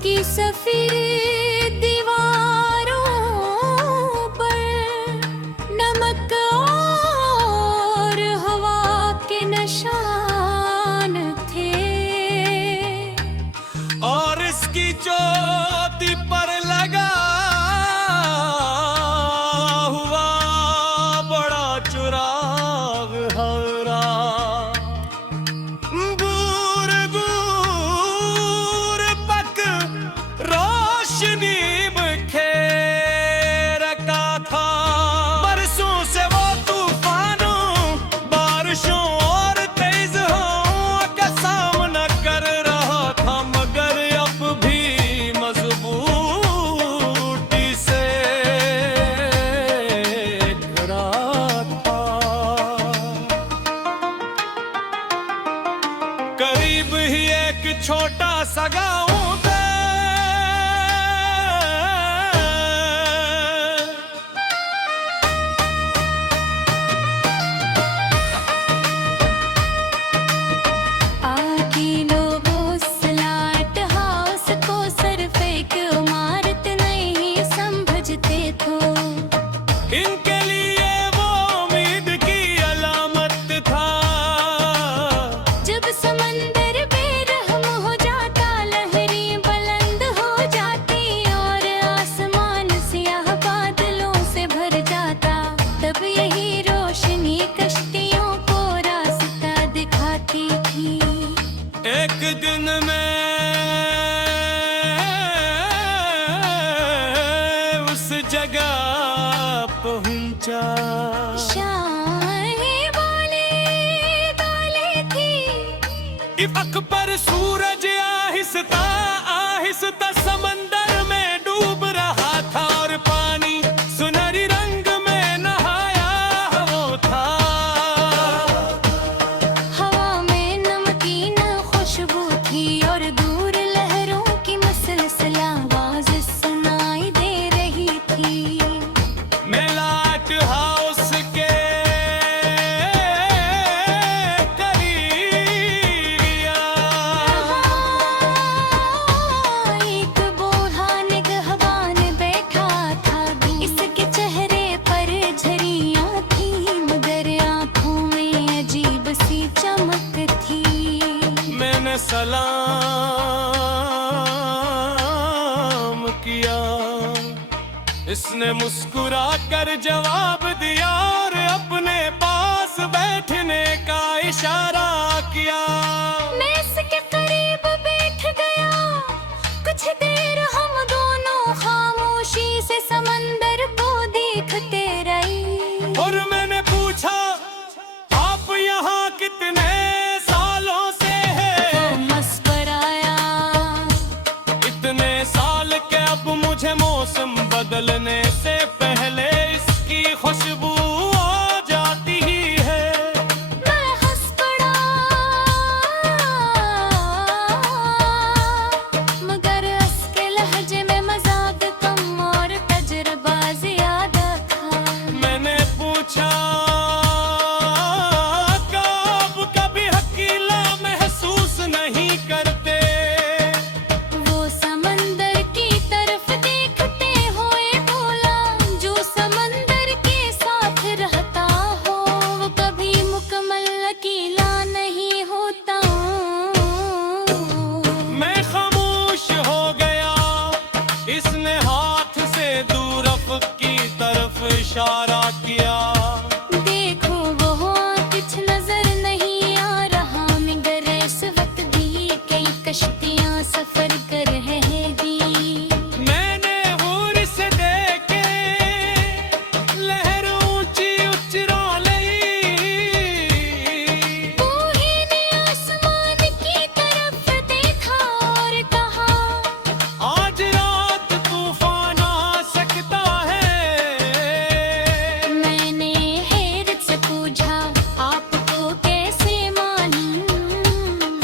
उसकी सफेद दीवारों पर नमक और हवा के निशान थे, और इसकी चोटी पर लगा हुआ बड़ा चुराग हरा। बूर बूर पक रोशनी बिखेर रखा था। बरसों से वो तूफानों बारिशों और तेज हवाओं का सामना कर रहा था, मगर अब भी मजबूती से खड़ा था। करीब ही एक छोटा सा गाँव था, आगे लोग उस लाइट हाउस को सिर्फ एक इमारत नहीं समझते थे। इनके लिए वो उम्मीद की अलामत था। जब समंदर बेरहम हो जाता, लहरें बुलंद हो जाती और आसमान सियाह बादलों से भर जाता, तब यही रोशनी कश्तियों को रास्ता दिखाती थी। एक दिन में उस जगह पहुंचा। शाही बोले ताले थी, इफ़क पर सूरज आहिस्ता आहिस्ता समंदर में डूब रहा था, और पानी सुनहरी रंग में नहाया वो था। हवा में नमकीन खुशबू थी और दूर लहरों की मसलसल आवाज सुनाई दे रही थी। मैं लाइट हाउस के करीब गया। एक बूढ़ा निगहबान बैठा था, इसके चेहरे पर झरियां थी, मगर आंखों में अजीब सी चमक थी। मैंने सलाम किया, इसने मुस्कुरा कर जवाब दिया और अपने पास बैठने का इशारा किया। मैं इसके करीब बैठ गया, कुछ देर हम दोनों खामोशी से समंदर को देखते रहे। और मैंने पूछा, आप यहाँ कितने सालों से हैं? वो मुस्कुराया, इतने साल के अब मुझे मौसम बदलने से पहले इसकी खुशबू आ जाती ही है। मैं हंस पड़ा, मगर उसके लहजे में मजाक कम और तजुर्बा ज्यादा था। मैंने पूछा, कब कभी अकेला महसूस नहीं करते? वो समंदर की तरफ देखते हुए बोला, जो समंदर के साथ रहता हो वो कभी मुकम्मल अकेला नहीं होता। मैं खामोश हो गया। इसने हाथ से दूर अफ़क़ की तरफ इशारा किया। देखो वो कुछ नजर नहीं आ रहा, मगर इस वक्त भी कई कश्तियां सफर कर रहेगी। मैंने गौर से देखे लहर ऊंची उचरा लई। बूढ़े ने आसमान की तरफ देखा और कहा, आज रात तूफान आ सकता है। मैंने हैरत से पूछा, आपको कैसे मालूम?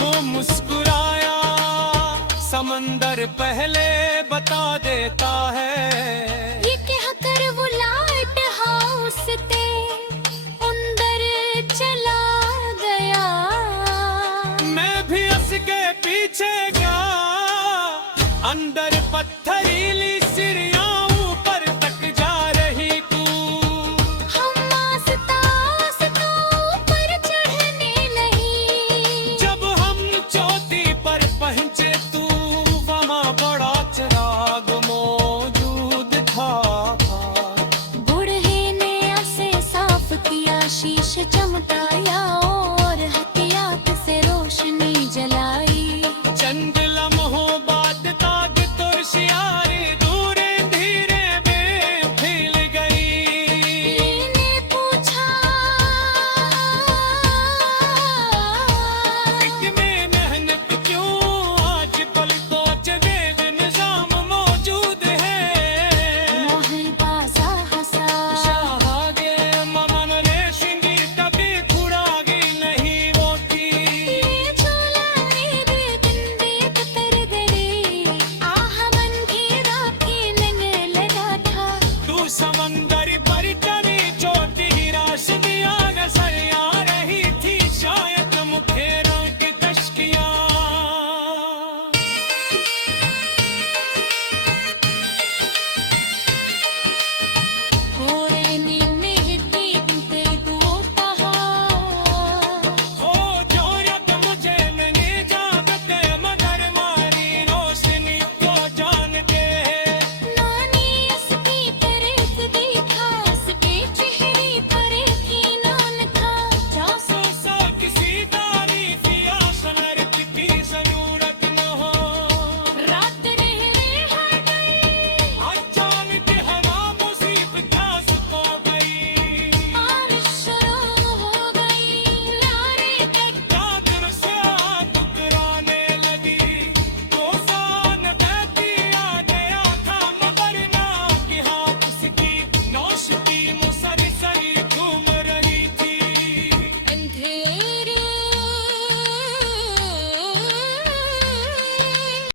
वो मुस्कुराया, समंदर पहले बता देता है। ये कहकर वो लाइट हाउस ते अंदर चला गया। मैं भी उसके पीछे गया। अंदर पत्थरीली